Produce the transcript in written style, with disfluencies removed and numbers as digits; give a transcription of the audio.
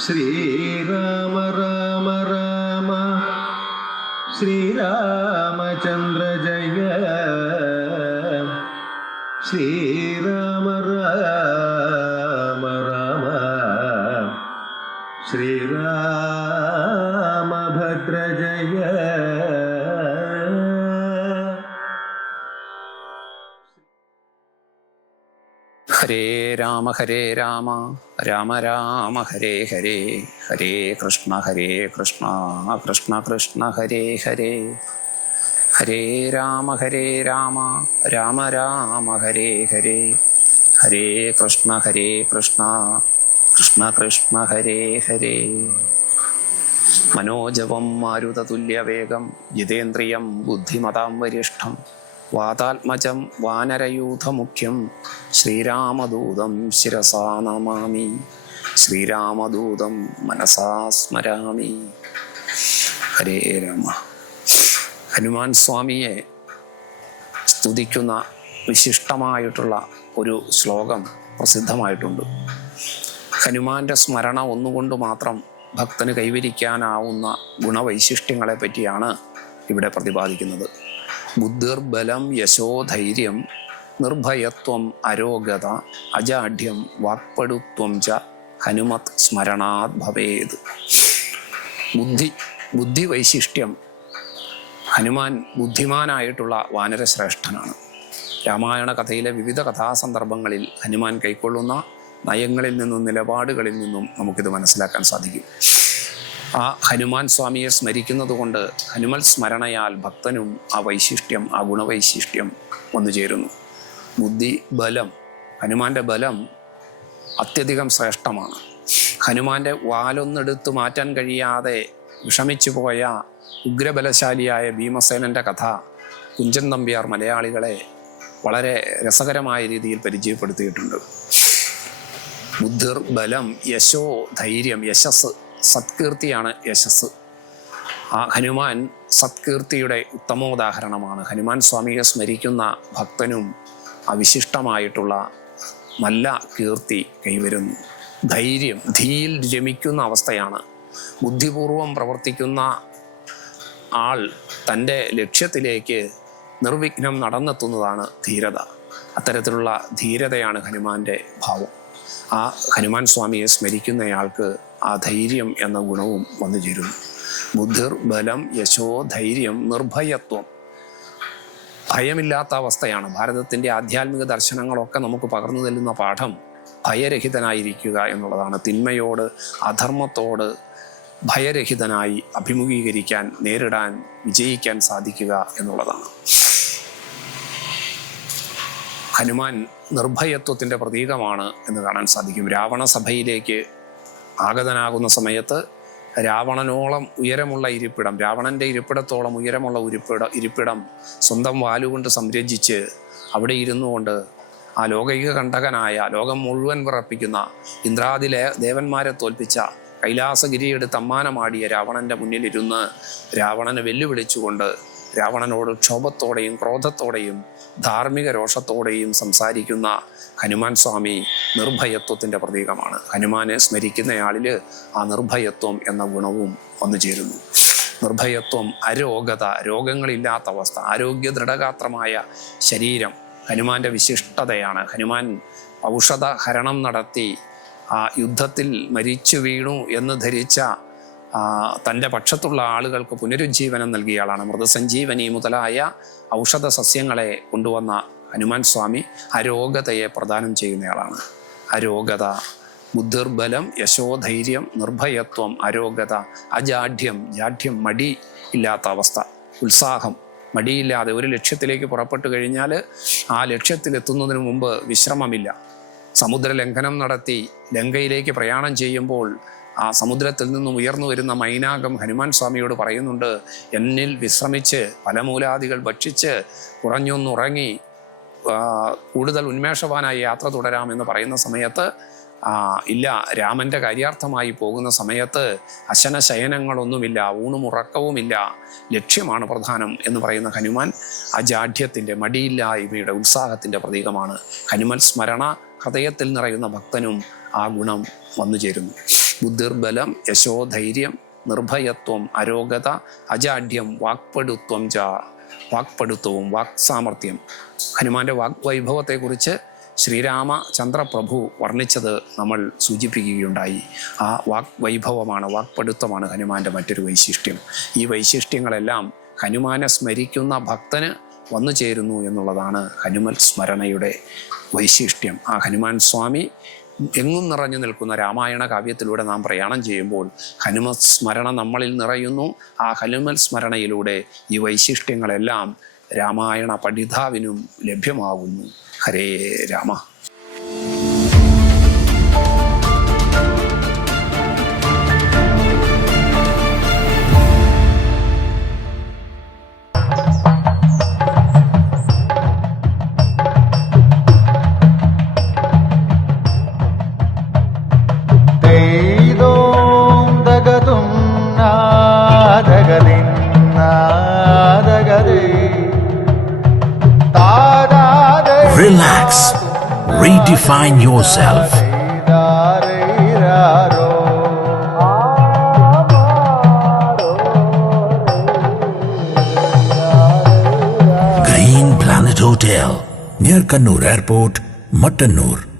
ശ്രീരാമ രാമ രാമ ശ്രീരാമചന്ദ്ര ജയ ശ്രീരാമ രാമ രാമ ശ്രീരാമഭദ്ര ജയ. ഹരേ രാമ രാമ രാമ ഹരേ ഹരേ, ഹരേ കൃഷ്ണ കൃഷ്ണ കൃഷ്ണ ഹരേ ഹരേ. ഹരേ രാമ രാമ രാമ ഹരേ ഹരേ, ഹരേ കൃഷ്ണ കൃഷ്ണ കൃഷ്ണ ഹരേ ഹരേ. മനോജവം മാരുതതുല്യവേഗം ജിതേന്ദ്രിയം ബുദ്ധിമതാം വരിഷ്ഠം വാതാത്മജം വാനരയൂഥമുഖ്യം ശ്രീരാമദൂതം ശിരസാ നമാമി, ശ്രീരാമദൂതം മനസാ സ്മരാമി. ഹരേ രാമ. ഹനുമാൻ സ്വാമിയെ സ്തുതിക്കുന്ന വിശിഷ്ടമായിട്ടുള്ള ഒരു ശ്ലോകം പ്രസിദ്ധമായിട്ടുണ്ട്. ഹനുമാന്റെ സ്മരണ ഒന്നുകൊണ്ട് മാത്രം ഭക്തന് കൈവരിക്കാനാവുന്ന ഗുണവൈശിഷ്ട്യങ്ങളെ പറ്റിയാണ് ഇവിടെ പ്രതിപാദിക്കുന്നത്. ബുദ്ധിർബലം യശോധൈര്യം നിർഭയത്വം അരോഗത അജാഢ്യം വാക്പടുത്വം ച ഹനുമത് സ്മരണാത് ഭവേത്. ബുദ്ധി വൈശിഷ്ട്യം. ഹനുമാൻ ബുദ്ധിമാനായിട്ടുള്ള വാനരശ്രേഷ്ഠനാണ്. രാമായണ കഥയിലെ വിവിധ കഥാസന്ദർഭങ്ങളിൽ ഹനുമാൻ കൈക്കൊള്ളുന്ന നയങ്ങളിൽ നിന്നും നിലപാടുകളിൽ നിന്നും നമുക്കിത് മനസ്സിലാക്കാൻ സാധിക്കും. ആ ഹനുമാൻ സ്വാമിയെ സ്മരിക്കുന്നത് കൊണ്ട് ഹനുമൽ സ്മരണയാൽ ഭക്തനും ആ വൈശിഷ്ട്യം, ആ ഗുണവൈശിഷ്ട്യം വന്നു ചേരുന്നു. ബുദ്ധി ബലം. ഹനുമാന്റെ ബലം അത്യധികം ശ്രേഷ്ഠമാണ്. ഹനുമാന്റെ വാലൊന്നെടുത്ത് മാറ്റാൻ കഴിയാതെ വിഷമിച്ചു പോയ ഉഗ്രബലശാലിയായ ഭീമസേനന്റെ കഥ കുഞ്ചൻ നമ്പ്യാർ മലയാളികളെ വളരെ രസകരമായ രീതിയിൽ പരിചയപ്പെടുത്തിയിട്ടുണ്ട്. ബുദ്ധിർ ബലം യശോ ധൈര്യം. യശസ്, സത്കീർത്തിയാണ് യശസ്. ആ ഹനുമാൻ സത്കീർത്തിയുടെ ഉത്തമോദാഹരണമാണ്. ഹനുമാൻ സ്വാമിയെ സ്മരിക്കുന്ന ഭക്തനും അവിശിഷ്ടമായിട്ടുള്ള നല്ല കീർത്തി കൈവരുന്നു. ധൈര്യം, ധീയിൽ രമിക്കുന്ന അവസ്ഥയാണ്. ബുദ്ധിപൂർവം പ്രവർത്തിക്കുന്ന ആൾ തൻ്റെ ലക്ഷ്യത്തിലേക്ക് നിർവിഘ്നം നടന്നെത്തുന്നതാണ് ധീരത. അത്തരത്തിലുള്ള ധീരതയാണ് ഹനുമാന്റെ ഭാവം. ആ ഹനുമാൻ സ്വാമിയെ സ്മരിക്കുന്നയാൾക്ക് ആ ധൈര്യം എന്ന ഗുണവും വന്നു ചേരുന്നു. ബുദ്ധിർ ബലം യശോ ധൈര്യം നിർഭയത്വം. ഭയമില്ലാത്ത അവസ്ഥയാണ്. ഭാരതത്തിൻ്റെ ആധ്യാത്മിക ദർശനങ്ങളൊക്കെ നമുക്ക് പകർന്നു തരുന്ന പാഠം ഭയരഹിതനായിരിക്കുക എന്നുള്ളതാണ്. തിന്മയോട്, അധർമ്മത്തോട് ഭയരഹിതനായി അഭിമുഖീകരിക്കാൻ, നേരിടാൻ, വിജയിക്കാൻ സാധിക്കുക എന്നുള്ളതാണ്. ഹനുമാൻ നിർഭയത്വത്തിൻ്റെ പ്രതീകമാണ് എന്ന് കാണാൻ സാധിക്കും. രാവണ സഭയിലേക്ക് ആഗതനാകുന്ന സമയത്ത് രാവണനോളം ഉയരമുള്ള ഇരിപ്പിടം, രാവണന്റെ ഇരിപ്പിടത്തോളം ഉയരമുള്ള ഇരിപ്പിടം സ്വന്തം വാലുകൊണ്ട് സംരചിച്ച് അവിടെ ഇരുന്നു കൊണ്ട് ആ ലോകൈക കണ്ടകനായ, ലോകം മുഴുവൻ വിറപ്പിക്കുന്ന, ഇന്ദ്രാദിലെ ദേവന്മാരെ തോൽപ്പിച്ച, കൈലാസഗിരിയെടുത്ത് അമ്മാനമാടിയ രാവണന്റെ മുന്നിലിരുന്ന് രാവണനെ വെല്ലുവിളിച്ചുകൊണ്ട് രാവണനോട് ക്ഷോഭത്തോടെയും ക്രോധത്തോടെയും ധാർമ്മിക രോഷത്തോടെയും സംസാരിക്കുന്ന ഹനുമാൻ സ്വാമി നിർഭയത്വത്തിൻ്റെ പ്രതീകമാണ്. ഹനുമാനെ സ്മരിക്കുന്നയാളിൽ ആ നിർഭയത്വം എന്ന ഗുണവും വന്നു ചേരുന്നു. നിർഭയത്വം, അരോഗത, രോഗങ്ങളില്ലാത്ത അവസ്ഥ, ആരോഗ്യ ദൃഢഗാത്രമായ ശരീരം ഹനുമാന്റെ വിശിഷ്ടതയാണ്. ഹനുമാൻ ഔഷധ ഹരണം നടത്തി ആ യുദ്ധത്തിൽ മരിച്ചു വീണു എന്ന് ധരിച്ച തൻ്റെ പക്ഷത്തുള്ള ആളുകൾക്ക് പുനരുജ്ജീവനം നൽകിയ ആളാണ്. മൃതസഞ്ജീവനി മുതലായ ഔഷധ സസ്യങ്ങളെ കൊണ്ടുവന്ന ഹനുമാൻ സ്വാമി അരോഗതയെ പ്രദാനം ചെയ്യുന്നയാളാണ്. അരോഗത, ബുദ്ധിർബലം യശോധൈര്യം നിർഭയത്വം അരോഗത അജാഢ്യം. ജാഢ്യം, മടി ഇല്ലാത്ത അവസ്ഥ, ഉത്സാഹം, മടിയില്ലാതെ ഒരു ലക്ഷ്യത്തിലേക്ക് പുറപ്പെട്ടു കഴിഞ്ഞാൽ ആ ലക്ഷ്യത്തിലെത്തുന്നതിന് മുമ്പ് വിശ്രമമില്ല. സമുദ്രലംഘനം നടത്തി ലങ്കയിലേക്ക് പ്രയാണം ചെയ്യുമ്പോൾ ആ സമുദ്രത്തിൽ നിന്നും ഉയർന്നു വരുന്ന മൈനാകം ഹനുമാൻ സ്വാമിയോട് പറയുന്നുണ്ട്, എന്നിൽ വിശ്രമിച്ച് ഫലമൂലാദികൾ ഭക്ഷിച്ച് കുറഞ്ഞൊന്നുറങ്ങി കൂടുതൽ ഉന്മേഷവാനായി യാത്ര തുടരാമെന്ന് പറയുന്ന സമയത്ത് ഇല്ല, രാമൻ്റെ കാര്യാർത്ഥമായി പോകുന്ന സമയത്ത് അശനശയനങ്ങളൊന്നുമില്ല, ഊണുമുറക്കവുമില്ല, ലക്ഷ്യമാണ് പ്രധാനം എന്ന് പറയുന്ന ഹനുമാൻ അജാഢ്യത്തിൻ്റെ, മടിയില്ലായ്മയുടെ, ഉത്സാഹത്തിൻ്റെ പ്രതീകമാണ്. ഹനുമൽ സ്മരണ ഹൃദയത്തിൽ നിറയുന്ന ഭക്തനും ആ ഗുണം വന്നു ചേരുന്നു. ബുദ്ധിർബലം, യശോധൈര്യം, നിർഭയത്വം, അരോഗത, അജാഡ്യം, വാക്പടുത്വവും വാക്സാമർത്ഥ്യം. ഹനുമാന്റെ വാഗ്വൈഭവത്തെക്കുറിച്ച് ശ്രീരാമചന്ദ്രപ്രഭു വർണ്ണിച്ചത് നമ്മൾ സൂചിപ്പിക്കുകയുണ്ടായി. ആ വാഗ്വൈഭവമാണ്, വാക്പടുത്വമാണ് ഹനുമാന്റെ മറ്റൊരു വൈശിഷ്ട്യം. ഈ വൈശിഷ്ട്യങ്ങളെല്ലാം ഹനുമാനെ സ്മരിക്കുന്ന ഭക്തന് വന്നു ചേരുന്നു എന്നുള്ളതാണ് ഹനുമൽ സ്മരണയുടെ വൈശിഷ്ട്യം. ആ ഹനുമാൻ സ്വാമി എങ്ങും നിറഞ്ഞു നിൽക്കുന്ന രാമായണ കാവ്യത്തിലൂടെ നാം പ്രയാണം ചെയ്യുമ്പോൾ ഹനുമൽ സ്മരണ നമ്മളിൽ നിറയുന്നു. ആ ഹനുമൽ സ്മരണയിലൂടെ ഈ വൈശിഷ്ട്യങ്ങളെല്ലാം രാമായണ പഠിതാവിനും ലഭ്യമാകുന്നു. Hare Rama. Relax. Redefine yourself. Green Planet Hotel, near Kannur Airport, Mattannur.